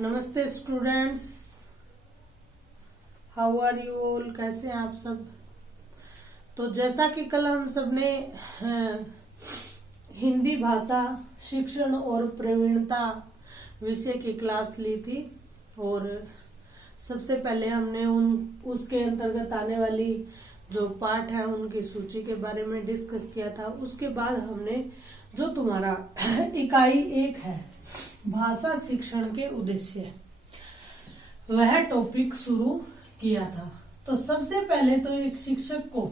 नमस्ते students, how are you all. कैसे हैं आप सब। तो जैसा कि कल हम सब ने हिंदी भाषा शिक्षण और प्रवीणता विषय की क्लास ली थी और सबसे पहले हमने उसके अंतर्गत आने वाली जो पाठ है उनकी सूची के बारे में डिस्कस किया था। उसके बाद हमने जो तुम्हारा इकाई 1 है भाषा शिक्षण के उद्देश्य, वह टॉपिक शुरू किया था। तो सबसे पहले तो एक शिक्षक को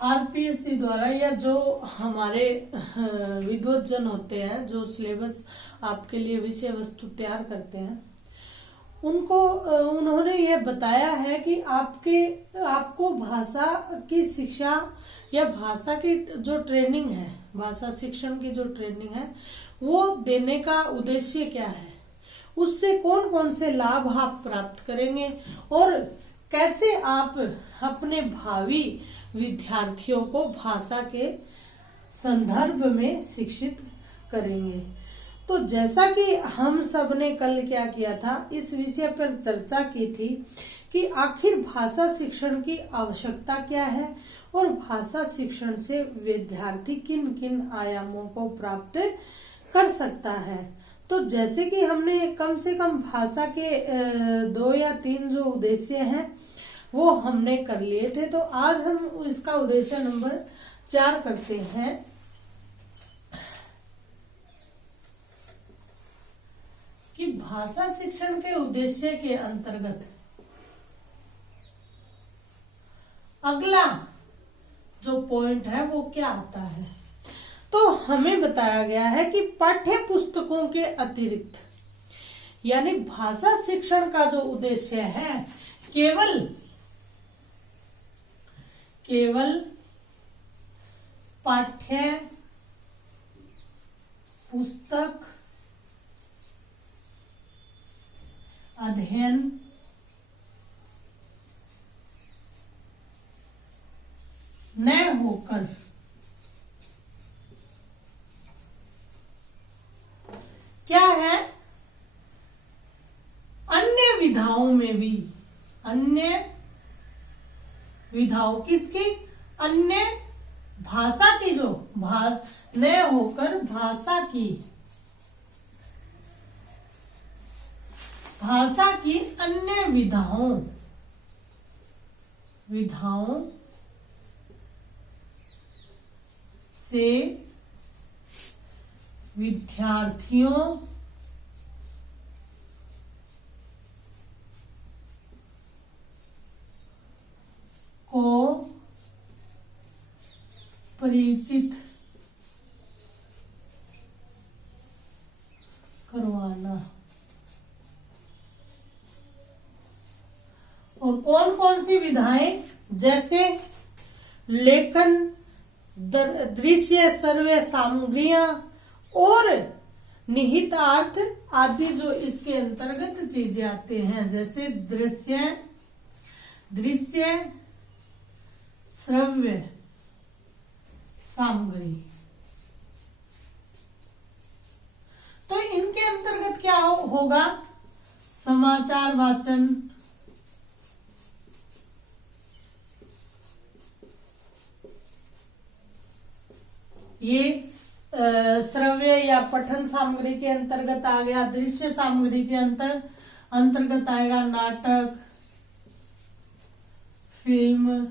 आरपीएससी द्वारा या जो हमारे विद्वज्जन होते हैं जो सिलेबस आपके लिए विषय वस्तु तैयार करते हैं, उन्होंने यह बताया है कि आपको भाषा की शिक्षा या भाषा की जो ट्रेनिंग है, भाषा शिक्षण की जो ट्रेनिंग है वो देने का उद्देश्य क्या है, उससे कौन कौन से लाभ आप प्राप्त करेंगे और कैसे आप अपने भावी विद्यार्थियों को भाषा के संदर्भ में शिक्षित करेंगे। तो जैसा कि हम सब ने कल क्या किया था, इस विषय पर चर्चा की थी कि आखिर भाषा शिक्षण की आवश्यकता क्या है और भाषा शिक्षण से विद्यार्थी किन किन आयामों को प्राप्त कर सकता है। तो जैसे कि हमने कम से कम भाषा के 2 या 3 जो उद्देश्य हैं वो हमने कर लिए थे। तो आज हम इसका उद्देश्य नंबर 4 करते हैं कि भाषा शिक्षण के उद्देश्य के अंतर्गत अगला जो पॉइंट है वो क्या आता है। तो हमें बताया गया है कि पाठ्य पुस्तकों के अतिरिक्त, यानी भाषा शिक्षण का जो उद्देश्य है केवल पाठ्य पुस्तक अध्ययन न होकर क्या है, अन्य विधाओं में भी, अन्य विधाओं किसकी, अन्य भाषा की जो न होकर भाषा की अन्य विधाओं से विद्यार्थियों को परिचित करवाना। और कौन कौन सी विधाएं, जैसे लेखन, दृश्य श्रव्य सामग्रियां और निहितार्थ आदि जो इसके अंतर्गत चीजें आते हैं, जैसे दृश्य श्रव्य सामग्री। तो इनके अंतर्गत क्या होगा, समाचार वाचन, ये श्रव्य या पठन सामग्री के अंतर्गत आ गया। दृश्य सामग्री के अंतर्गत आएगा नाटक, फिल्म,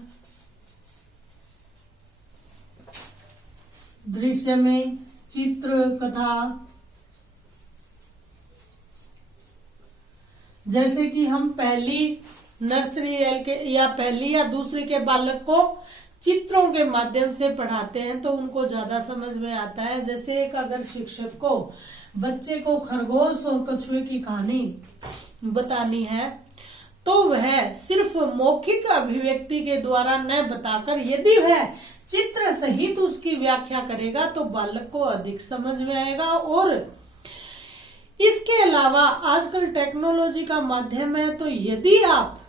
दृश्य में चित्र, कथा। जैसे कि हम पहली नर्सरी या पहली या दूसरी के बालक को चित्रों के माध्यम से पढ़ाते हैं तो उनको ज्यादा समझ में आता है। जैसे एक अगर शिक्षक को बच्चे को खरगोश और कछुए की कहानी बतानी है तो वह सिर्फ मौखिक अभिव्यक्ति के द्वारा न बताकर यदि वह चित्र सहित उसकी व्याख्या करेगा तो बालक को अधिक समझ में आएगा। और इसके अलावा आजकल टेक्नोलॉजी का माध्यम है, तो यदि आप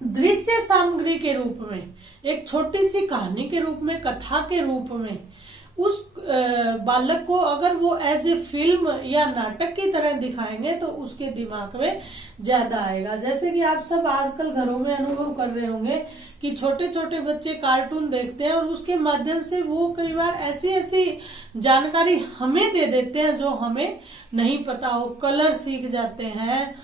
दृश्य सामग्री के रूप में, एक छोटी सी कहानी के रूप में, कथा के रूप में उस बालक को अगर वो एज ए फिल्म या नाटक की तरह दिखाएंगे तो उसके दिमाग में ज्यादा आएगा। जैसे कि आप सब आजकल घरों में अनुभव कर रहे होंगे कि छोटे छोटे बच्चे कार्टून देखते हैं और उसके माध्यम से वो कई बार ऐसी ऐसी जानकारी हमें दे देते हैं जो हमें नहीं पता हो। कलर सीख जाते हैं,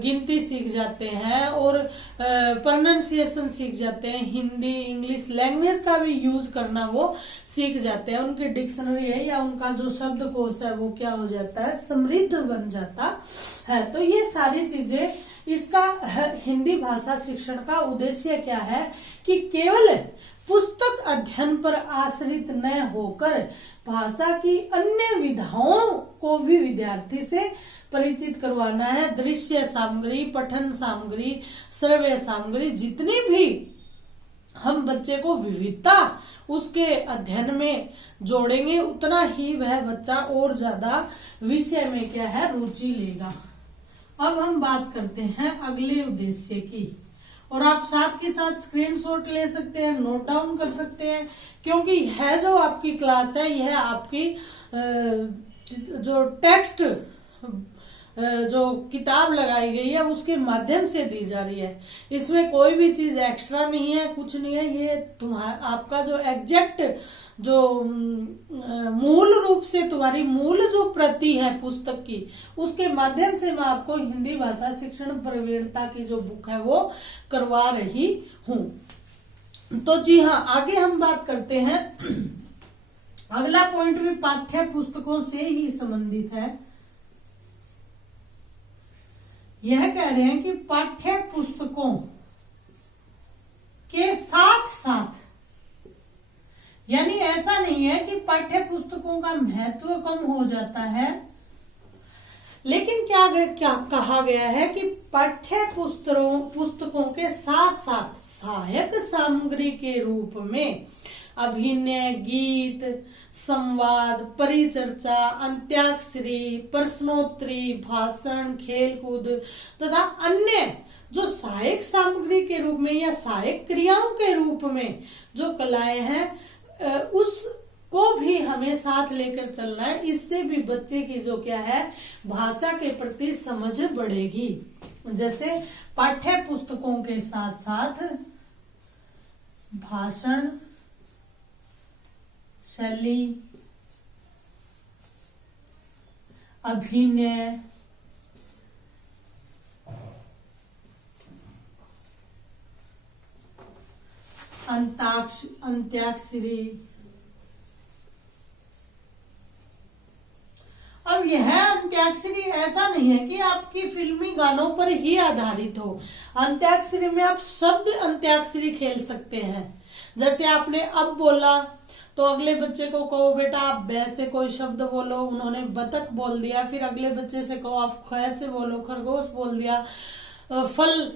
गिनती सीख जाते हैं और प्रोनाउंसिएशन सीख जाते हैं, हिंदी इंग्लिश लैंग्वेज का भी यूज करना वो सीख जाते हैं। उनकी डिक्शनरी है या उनका जो शब्दकोश है वो क्या हो जाता है, समृद्ध बन जाता है। तो ये सारी चीजें, इसका हिंदी भाषा शिक्षण का उद्देश्य क्या है कि केवल पुस्तक अध्ययन पर आश्रित न होकर भाषा की अन्य विधाओं को भी विद्यार्थी से परिचित करवाना है। दृश्य सामग्री, पठन सामग्री, श्रव्य सामग्री, जितनी भी हम बच्चे को विविधता उसके अध्ययन में जोड़ेंगे उतना ही वह बच्चा और ज्यादा विषय में क्या है, रुचि लेगा। अब हम बात करते हैं अगले उद्देश्य की, और आप साथ के साथ स्क्रीनशॉट ले सकते हैं, नोट डाउन कर सकते हैं, क्योंकि यह जो आपकी क्लास है यह आपकी जो टेक्स्ट जो किताब लगाई गई है उसके माध्यम से दी जा रही है। इसमें कोई भी चीज एक्स्ट्रा नहीं है, कुछ नहीं है। ये तुम्हारा आपका जो एग्जैक्ट जो मूल रूप से तुम्हारी मूल जो प्रति है पुस्तक की, उसके माध्यम से मैं आपको हिंदी भाषा शिक्षण प्रवीणता की जो बुक है वो करवा रही हूँ। तो जी हाँ, आगे हम बात करते हैं। अगला पॉइंट भी पाठ्य पुस्तकों से ही संबंधित है। यह कह रहे हैं कि पाठ्य पुस्तकों के साथ साथ, यानी ऐसा नहीं है कि पाठ्य पुस्तकों का महत्व कम हो जाता है, लेकिन क्या कहा गया है कि पाठ्य पुस्तकों के साथ साथ सहायक सामग्री के रूप में अभिनय, गीत, संवाद, परिचर्चा, अंत्याक्षरी, प्रश्नोत्तरी, भाषण, खेलकूद तथा अन्य जो सहायक सामग्री के रूप में या सहायक क्रियाओं के रूप में जो कलाएं हैं उसको भी हमें साथ लेकर चलना है। इससे भी बच्चे की जो क्या है, भाषा के प्रति समझ बढ़ेगी। जैसे पाठ्य पुस्तकों के साथ साथ भाषण, शैली, अभिनय, अंत्याक्षरी। अब यह अंत्याक्षरी ऐसा नहीं है कि आपकी फिल्मी गानों पर ही आधारित हो। अंत्याक्षरी में आप शब्द अंत्याक्षरी खेल सकते हैं। जैसे आपने अब बोला तो अगले बच्चे को कहो बेटा आप बै से कोई शब्द बोलो, उन्होंने बतख बोल दिया, फिर अगले बच्चे से कहो आप ख से बोलो, खरगोश बोल दिया, फल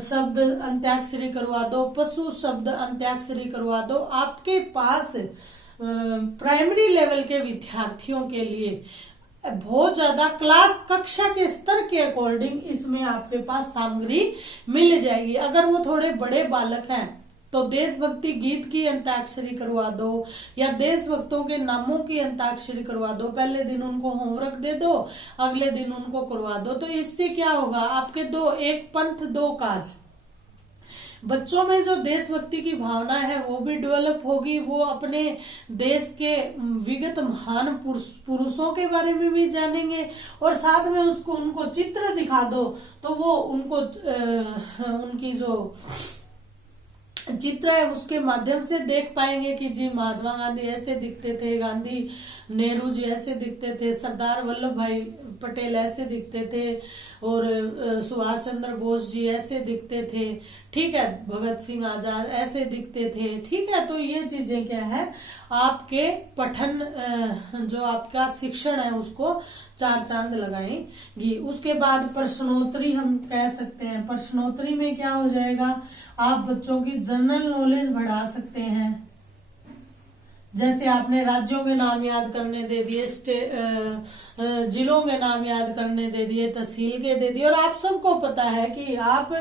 शब्द अंत्याक्षरी करवा दो, पशु शब्द अंत्याक्षरी करवा दो। आपके पास प्राइमरी लेवल के विद्यार्थियों के लिए बहुत ज्यादा क्लास कक्षा के स्तर के अकॉर्डिंग इसमें आपके पास सामग्री मिल जाएगी। अगर वो थोड़े बड़े बालक हैं तो देशभक्ति गीत की अंताक्षरी करवा दो या देशभक्तों के नामों की अंताक्षरी करवा दो। पहले दिन उनको होमवर्क दे दो, अगले दिन उनको करवा दो। तो इससे क्या होगा, आपके एक पंथ दो काज। बच्चों में जो देशभक्ति की भावना है वो भी डेवलप होगी, वो अपने देश के विगत महान पुरुषों के बारे में भी जानेंगे, और साथ में उनको चित्र दिखा दो तो वो उनको उनकी जो चित्र है उसके माध्यम से देख पाएंगे कि जी महात्मा गांधी ऐसे दिखते थे, गांधी नेहरू जी ऐसे दिखते थे, सरदार वल्लभ भाई पटेल ऐसे दिखते थे, और सुभाष चंद्र बोस जी ऐसे दिखते थे, ठीक है, भगत सिंह आजाद ऐसे दिखते थे, ठीक है। तो ये चीजें क्या है, आपके पठन जो आपका शिक्षण है उसको चार चांद लगाएंगी। उसके बाद प्रश्नोत्तरी हम कह सकते हैं। प्रश्नोत्तरी में क्या हो जाएगा, आप बच्चों की जनरल नॉलेज बढ़ा सकते हैं। जैसे आपने राज्यों के नाम याद करने दे दिए, जिलों के नाम याद करने दे दिए, तहसील के दे दिए। और आप सबको पता है कि आप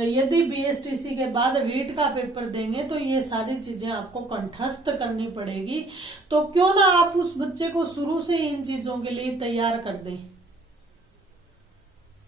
यदि बीएसटीसी के बाद रीट का पेपर देंगे तो ये सारी चीजें आपको कंठस्थ करनी पड़ेगी। तो क्यों ना आप उस बच्चे को शुरू से इन चीजों के लिए तैयार कर दें।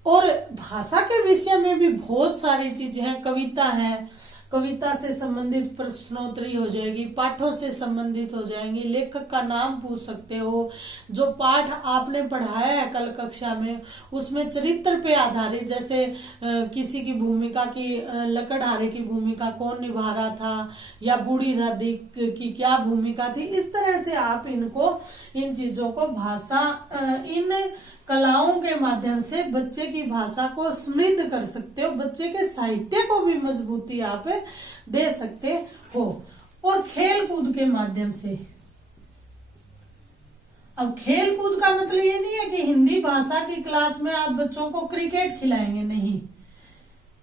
और भाषा के विषय में भी बहुत सारी चीजें हैं। कविता है, कविता से संबंधित प्रश्नोत्तरी हो जाएगी, पाठों से संबंधित हो जाएंगी, लेखक का नाम पूछ सकते हो, जो पाठ आपने पढ़ाया है कल कक्षा में उसमें चरित्र पे आधारित, जैसे किसी की भूमिका की, लकड़हारे की भूमिका कौन निभा रहा था या बूढ़ी दादी की क्या भूमिका थी, इस तरह से आप इनको, इन चीजों को भाषा, इन कलाओं के माध्यम से बच्चे की भाषा को समृद्ध कर सकते हो, बच्चे के साहित्य को भी मजबूती आप दे सकते हो। और खेल कूद के माध्यम से, अब खेल कूद का मतलब ये नहीं है कि हिंदी भाषा की क्लास में आप बच्चों को क्रिकेट खिलाएंगे, नहीं।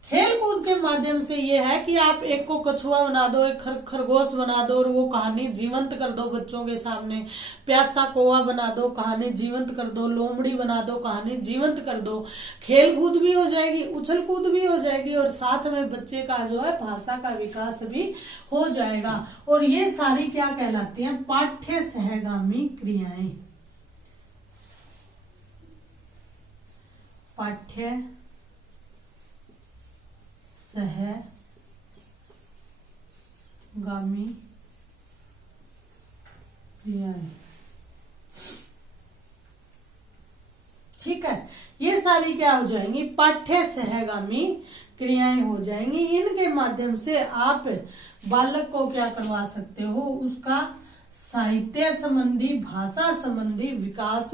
खेल कूद के माध्यम से ये है कि आप एक को कछुआ बना दो, एक खरगोश बना दो और वो कहानी जीवंत कर दो बच्चों के सामने, प्यासा कौवा बना दो, कहानी जीवंत कर दो, लोमड़ी बना दो, कहानी जीवंत कर दो। खेल कूद भी हो जाएगी, उछल कूद भी हो जाएगी और साथ में बच्चे का जो है भाषा का विकास भी हो जाएगा। और ये सारी क्या कहलाती हैं? पाठ्य सहगामी क्रियाएं। पाठ्य सहगामी क्रियाएं, ठीक है। ये सारी क्या हो जाएंगी? पाठ्य सहगामी क्रियाएं हो जाएंगी। इनके माध्यम से आप बालक को क्या करवा सकते हो? उसका साहित्य संबंधी, भाषा संबंधी विकास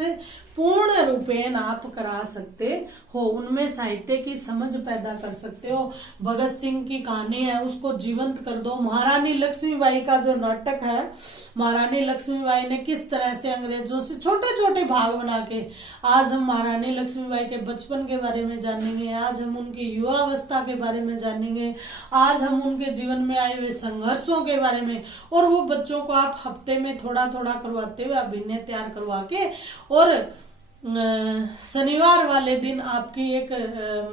पूर्ण रूपेण आप करा सकते हो। उनमें साहित्य की समझ पैदा कर सकते हो। भगत सिंह की कहानी है, उसको जीवंत कर दो। महारानी लक्ष्मीबाई का जो नाटक है, महारानी लक्ष्मीबाई ने किस तरह से अंग्रेजों से छोटे छोटे भाग बना के, आज हम महारानी लक्ष्मीबाई के बचपन के बारे में जानेंगे, आज हम उनकी युवावस्था के बारे में जानेंगे, आज हम उनके जीवन में आए हुए संघर्षों के बारे में। और वो बच्चों को आप हफ्ते में थोड़ा थोड़ा करवाते हुए अभिनय तैयार करवा के, और शनिवार वाले दिन आपकी एक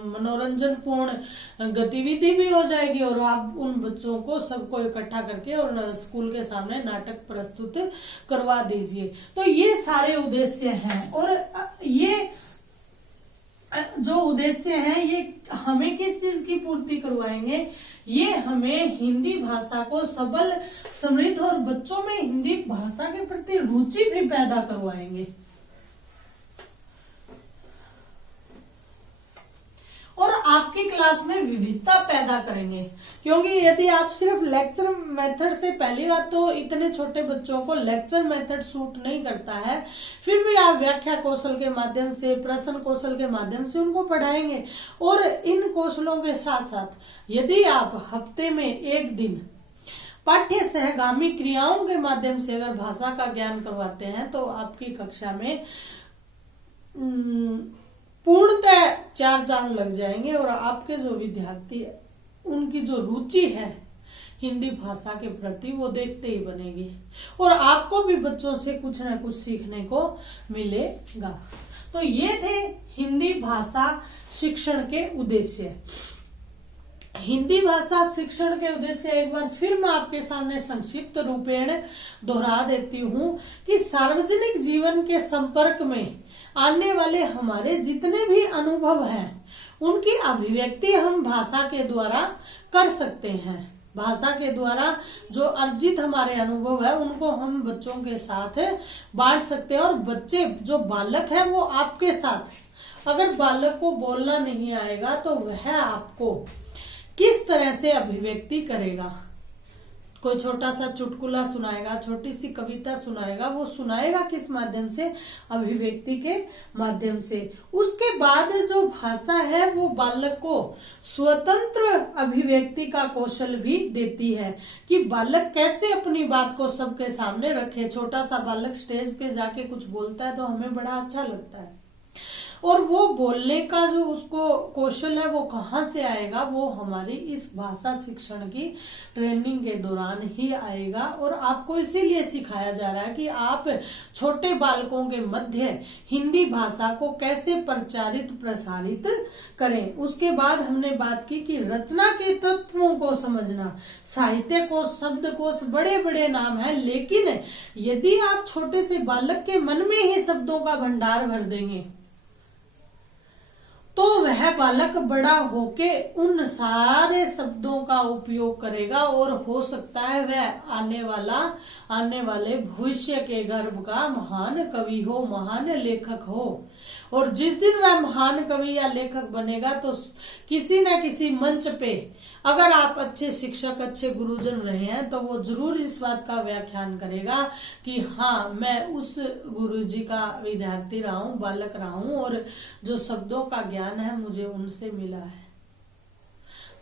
मनोरंजन पूर्ण गतिविधि भी हो जाएगी और आप उन बच्चों को सबको इकट्ठा करके और स्कूल के सामने नाटक प्रस्तुत करवा दीजिए। तो ये सारे उद्देश्य हैं। और ये जो उद्देश्य हैं ये हमें किस चीज की पूर्ति करवाएंगे? ये हमें हिंदी भाषा को सबल, समृद्ध और बच्चों में हिंदी भाषा के प्रति रुचि भी पैदा करवाएंगे। और आपकी क्लास में विविधता पैदा करेंगे। क्योंकि यदि आप सिर्फ लेक्चर मेथड से, पहली बात तो इतने छोटे बच्चों को लेक्चर मेथड सूट नहीं करता है, फिर भी आप व्याख्या कौशल के माध्यम से, प्रश्न कौशल के माध्यम से उनको पढ़ाएंगे। और इन कौशलों के साथ साथ यदि आप हफ्ते में एक दिन पाठ्य सहगामी क्रियाओं के माध्यम से अगर भाषा का ज्ञान करवाते हैं तो आपकी कक्षा में पूर्णतः 4 चांद लग जाएंगे। और आपके जो विद्यार्थी है उनकी जो रुचि है हिंदी भाषा के प्रति वो देखते ही बनेगी और आपको भी बच्चों से कुछ न कुछ सीखने को मिलेगा। तो ये थे हिंदी भाषा शिक्षण के उद्देश्य। हिंदी भाषा शिक्षण के उद्देश्य एक बार फिर मैं आपके सामने संक्षिप्त रूपेण दोहरा देती हूँ कि सार्वजनिक जीवन के संपर्क में आने वाले हमारे जितने भी अनुभव हैं उनकी अभिव्यक्ति हम भाषा के द्वारा कर सकते हैं। भाषा के द्वारा जो अर्जित हमारे अनुभव है उनको हम बच्चों के साथ बांट सकते हैं। और बच्चे, जो बालक है वो आपके साथ, अगर बालक को बोलना नहीं आएगा तो वह आपको किस तरह से अभिव्यक्ति करेगा? कोई छोटा सा चुटकुला सुनाएगा, छोटी सी कविता सुनाएगा, वो सुनाएगा किस माध्यम से? अभिव्यक्ति के माध्यम से। उसके बाद जो भाषा है वो बालक को स्वतंत्र अभिव्यक्ति का कौशल भी देती है कि बालक कैसे अपनी बात को सबके सामने रखे। छोटा सा बालक स्टेज पे जाके कुछ बोलता है तो हमें बड़ा अच्छा लगता है। और वो बोलने का जो उसको कौशल है वो कहाँ से आएगा, वो हमारी इस भाषा शिक्षण की ट्रेनिंग के दौरान ही आएगा। और आपको इसीलिए सिखाया जा रहा है कि आप छोटे बालकों के मध्य हिंदी भाषा को कैसे प्रचारित प्रसारित करें। उसके बाद हमने बात की कि रचना के तत्वों को समझना। साहित्य कोश, शब्द कोश बड़े बड़े नाम है, लेकिन यदि आप छोटे से बालक के मन में ही शब्दों का भंडार भर देंगे तो वह बालक बड़ा होके उन सारे शब्दों का उपयोग करेगा और हो सकता है वह आने वाले भविष्य के गर्भ का महान कवि हो, महान लेखक हो। और जिस दिन वह महान कवि या लेखक बनेगा तो किसी न किसी मंच पे अगर आप अच्छे शिक्षक, अच्छे गुरुजन रहे हैं तो वो जरूर इस बात का व्याख्यान करेगा कि हाँ, मैं उस गुरुजी का विद्यार्थी रहा हूँ, बालक रहा हूँ, और जो शब्दों का ज्ञान है मुझे उनसे मिला है।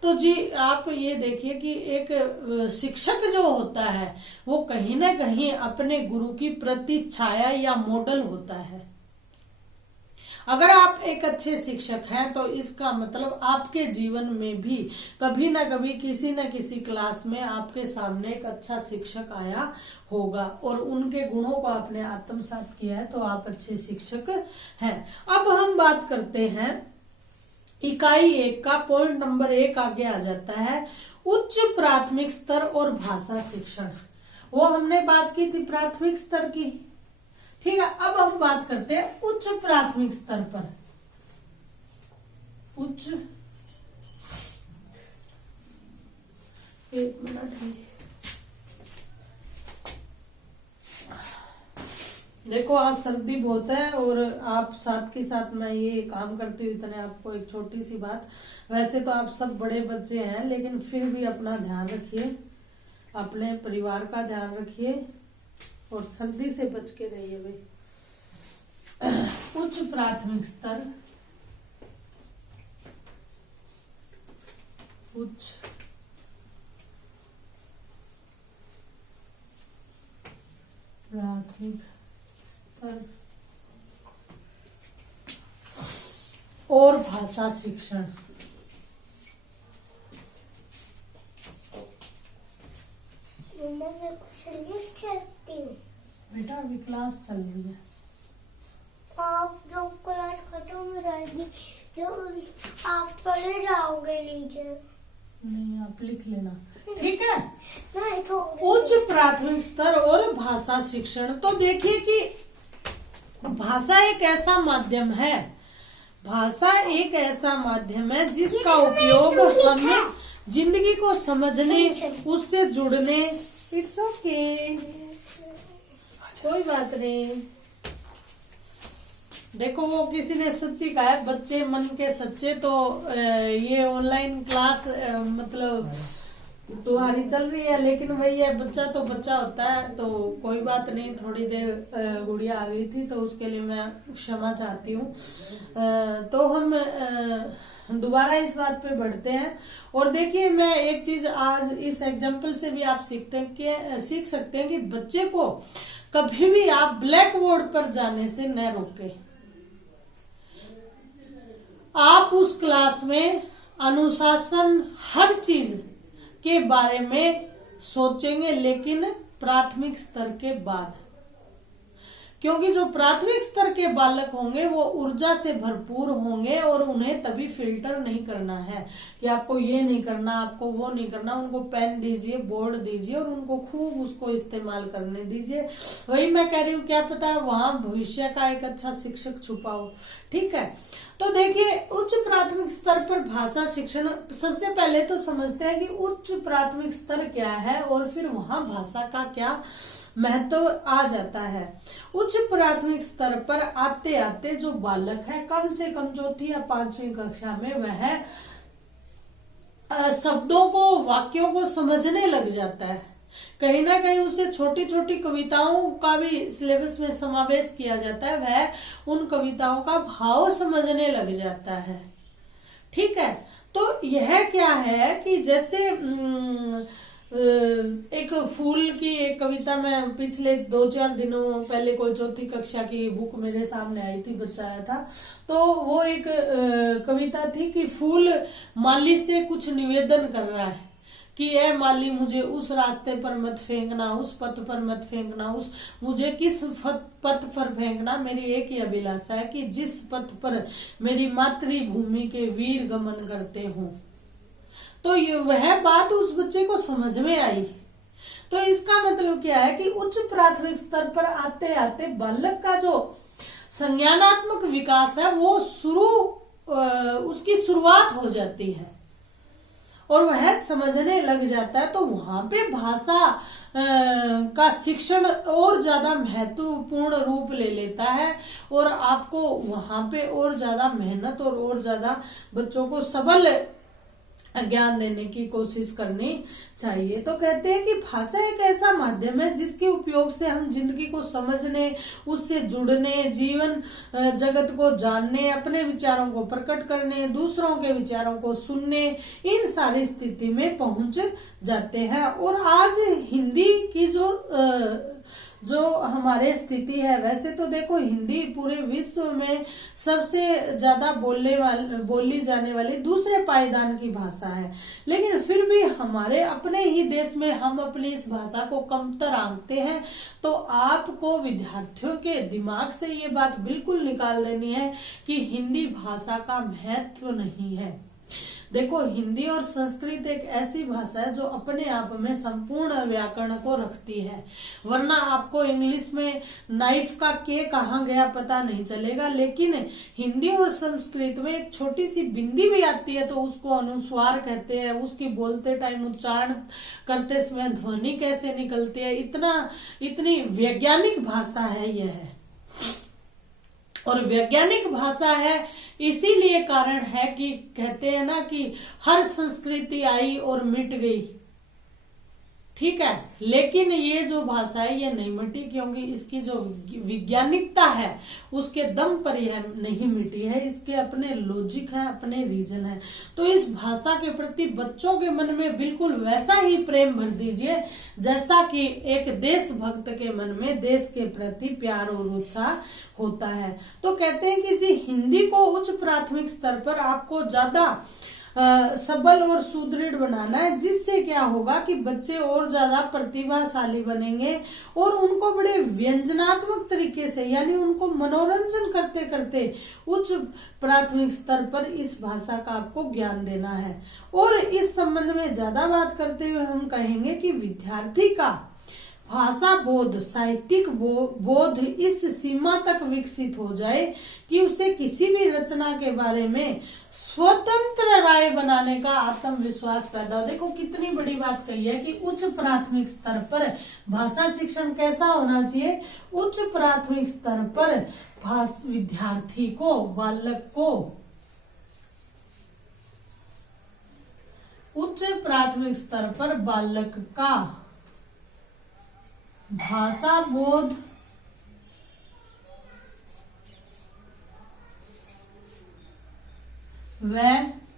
तो जी आप ये देखिए कि एक शिक्षक जो होता है वो कहीं ना कहीं अपने गुरु की प्रतिछाया या मॉडल होता है। अगर आप एक अच्छे शिक्षक हैं तो इसका मतलब आपके जीवन में भी कभी ना कभी किसी न किसी क्लास में आपके सामने एक अच्छा शिक्षक आया होगा और उनके गुणों को आपने आत्मसात किया है, तो आप अच्छे शिक्षक हैं। अब हम बात करते हैं इकाई 1 का पॉइंट नंबर 1 आगे आ जाता है, उच्च प्राथमिक स्तर और भाषा शिक्षण। वो हमने बात की थी प्राथमिक स्तर की, ठीक है। अब हम बात करते हैं उच्च प्राथमिक स्तर पर। उच्च, एक मिनट, देखो आज सर्दी बहुत है और आप साथ के साथ मैं ये काम करती हूँ, इतने आपको एक छोटी सी बात, वैसे तो आप सब बड़े बच्चे हैं लेकिन फिर भी अपना ध्यान रखिए, अपने परिवार का ध्यान रखिए और सर्दी से बच के रहिए भाई। उच्च प्राथमिक स्तर, उच्च प्राथमिक स्तर और भाषा शिक्षण। बेटा अभी क्लास चल रही है, आप जब क्लास खत्म हो जाएगी जो आप चले जाओगे नीचे। नहीं, आप लिख लेना, ठीक है। नहीं तो उच्च प्राथमिक स्तर और भाषा शिक्षण। तो देखिए कि भाषा एक ऐसा माध्यम है, भाषा एक ऐसा माध्यम है जिसका उपयोग हम जिंदगी को समझने, उससे जुड़ने, इट्स ओके, कोई बात नहीं। देखो वो किसी ने सच्ची कहा है, बच्चे मन के सच्चे। तो ये ऑनलाइन क्लास मतलब तुम्हारी चल रही है, लेकिन वही है, बच्चा तो बच्चा होता है, तो कोई बात नहीं। थोड़ी देर गुड़िया आ गई थी तो उसके लिए मैं क्षमा चाहती हूँ। तो हम दोबारा इस बात पे बढ़ते हैं। और देखिए मैं एक चीज आज इस एग्जाम्पल से भी आप सीख सकते हैं कि बच्चे को कभी भी आप ब्लैक बोर्ड पर जाने से न रोके। आप उस क्लास में अनुशासन हर चीज के बारे में सोचेंगे, लेकिन प्राथमिक स्तर के बाद, क्योंकि जो प्राथमिक स्तर के बालक होंगे वो ऊर्जा से भरपूर होंगे और उन्हें तभी फिल्टर नहीं करना है कि आपको ये नहीं करना, आपको वो नहीं करना। उनको पेन दीजिए, बोर्ड दीजिए और उनको खूब उसको इस्तेमाल करने दीजिए। वही मैं कह रही हूँ, क्या पता है वहां भविष्य का एक अच्छा शिक्षक छुपा हो, ठीक है। तो देखिए उच्च प्राथमिक स्तर पर भाषा शिक्षण, सबसे पहले तो समझते हैं कि उच्च प्राथमिक स्तर क्या है और फिर वहां भाषा का क्या महत्व आ जाता है। उच्च प्राथमिक स्तर पर आते आते जो बालक है कम से कम चौथी या 5वीं कक्षा में वह शब्दों को, वाक्यों को समझने लग जाता है। कहीं ना कहीं उसे छोटी छोटी कविताओं का भी सिलेबस में समावेश किया जाता है, वह उन कविताओं का भाव समझने लग जाता है, ठीक है। तो यह क्या है कि जैसे एक फूल की एक कविता मैं पिछले 2-4 दिनों पहले कोई चौथी कक्षा की बुक मेरे सामने आई थी, बच्चा आया था, तो वो एक कविता थी कि फूल माली से कुछ निवेदन कर रहा है कि ए माली, मुझे उस रास्ते पर मत फेंकना, उस पथ पर मत फेंकना, उस मुझे किस पथ पर फेंकना। मेरी एक ही अभिलाषा है कि जिस पथ पर मेरी मातृभूमि के वीर गमन करते हों। तो ये वह बात उस बच्चे को समझ में आई। तो इसका मतलब क्या है कि उच्च प्राथमिक स्तर पर आते आते बालक का जो संज्ञानात्मक विकास है वो उसकी शुरुआत हो जाती है और वह समझने लग जाता है। तो वहां पे भाषा का शिक्षण और ज्यादा महत्वपूर्ण रूप ले लेता है और आपको वहां पे और ज्यादा मेहनत और ज्यादा बच्चों को सबल ज्ञान देने की कोशिश करनी चाहिए। तो कहते हैं कि भाषा एक ऐसा माध्यम है जिसके उपयोग से हम जिंदगी को समझने, उससे जुड़ने, जीवन जगत को जानने, अपने विचारों को प्रकट करने, दूसरों के विचारों को सुनने, इन सारी स्थिति में पहुंच जाते हैं। और आज हिंदी की जो हमारे स्थिति है, वैसे तो देखो हिंदी पूरे विश्व में सबसे ज्यादा बोली जाने वाली दूसरे पायदान की भाषा है, लेकिन फिर भी हमारे अपने ही देश में हम अपनी इस भाषा को कमतर आंकते हैं। तो आपको विद्यार्थियों के दिमाग से ये बात बिल्कुल निकाल देनी है कि हिंदी भाषा का महत्व नहीं है। देखो, हिंदी और संस्कृत एक ऐसी भाषा है जो अपने आप में संपूर्ण व्याकरण को रखती है, वरना आपको इंग्लिश में नाइफ का के कहाँ गया पता नहीं चलेगा। लेकिन हिंदी और संस्कृत में एक छोटी सी बिंदी भी आती है तो उसको अनुस्वार कहते हैं, उसकी बोलते टाइम उच्चारण करते समय ध्वनि कैसे निकलती है, इतनी वैज्ञानिक भाषा है यह। और वैज्ञानिक भाषा है इसीलिए कारण है कि कहते हैं ना कि हर संस्कृति आई और मिट गई, ठीक है, लेकिन ये जो भाषा है ये नहीं मिटी, क्योंकि इसकी जो वैज्ञानिकता है उसके दम पर यह नहीं मिटी है, इसके अपने लॉजिक है, अपने रीजन है। तो इस भाषा के प्रति बच्चों के मन में बिल्कुल वैसा ही प्रेम भर दीजिए जैसा कि एक देशभक्त के मन में देश के प्रति प्यार और उत्साह होता है। तो कहते हैं कि जी हिंदी को उच्च प्राथमिक स्तर पर आपको ज्यादा सबल और सुदृढ़ बनाना है, जिससे क्या होगा कि बच्चे और ज्यादा प्रतिभाशाली बनेंगे और उनको बड़े व्यंजनात्मक तरीके से, यानी उनको मनोरंजन करते करते उच्च प्राथमिक स्तर पर इस भाषा का आपको ज्ञान देना है। और इस संबंध में ज्यादा बात करते हुए हम कहेंगे कि विद्यार्थी का भाषा बोध, साहित्यिक बोध इस सीमा तक विकसित हो जाए कि उसे किसी भी रचना के बारे में स्वतंत्र राय बनाने का आत्मविश्वास पैदा हो। देखो कितनी बड़ी बात कही है कि उच्च प्राथमिक स्तर पर भाषा शिक्षण कैसा होना चाहिए। उच्च प्राथमिक स्तर पर विद्यार्थी को, बालक को उच्च प्राथमिक स्तर पर बालक का भाषा बोध व